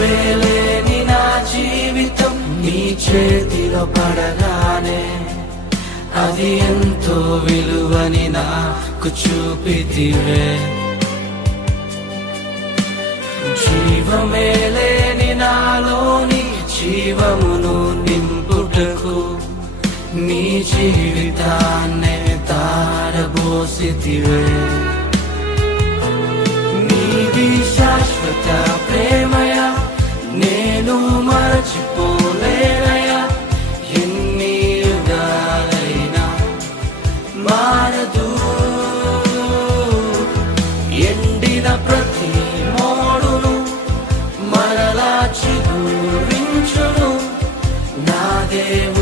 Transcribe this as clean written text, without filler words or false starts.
నువ్వేలేని నా జీవితం నీ చేతిలో పడగానే అది ఎంతో విలువని నాకు చూపితివే. జీవమే లేని నాలోని జీవమును నింపుటకు నీ జీవితాన్నే తారబోసితివే. నీది శాశ్వత ప్రేమయ నేను మరచిపోలేనయా. ఎన్ని యుగాలైనా మారదు. ఎండిన ప్రతి మోడును మరలా చిగురించును నా దేవ